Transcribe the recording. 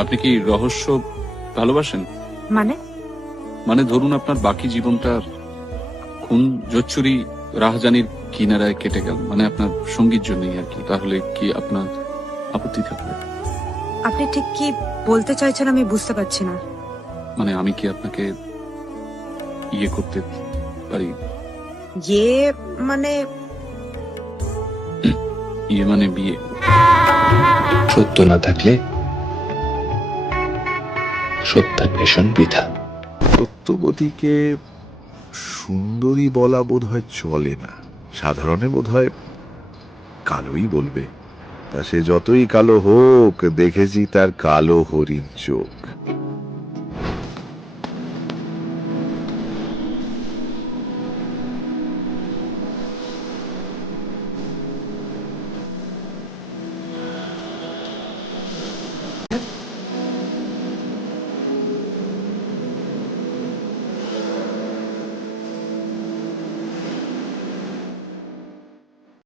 আপনি কি রহস্য ভালোবাসেন? মানে? মানে ধরুন আপনার বাকি জীবনটা খুন জোচ্চুরি রাহজানির কিনারায় কেটে গেল, মানে আপনার সঙ্গীর জন্যই আর কি, তাহলে কি আপনার আপত্তি থাকবে? আপনি ঠিক কি বলতে চাইছেন আমি বুঝতে পারছি না। মানে আমি কি আপনাকে ইয়ে করতে পারি? ইয়ে মানে? ইয়ে মানে বিয়ে। সত্য না থাকলে সত্যান্বেষণ বৃথা। সত্যবতীকে সুন্দরী বলা বোধ হয় চলে না, সাধারণে বোধ হয় কালোই বলবে। তা সে যতই কালো হোক, দেখেছি তার কালো হরিণ চোখ।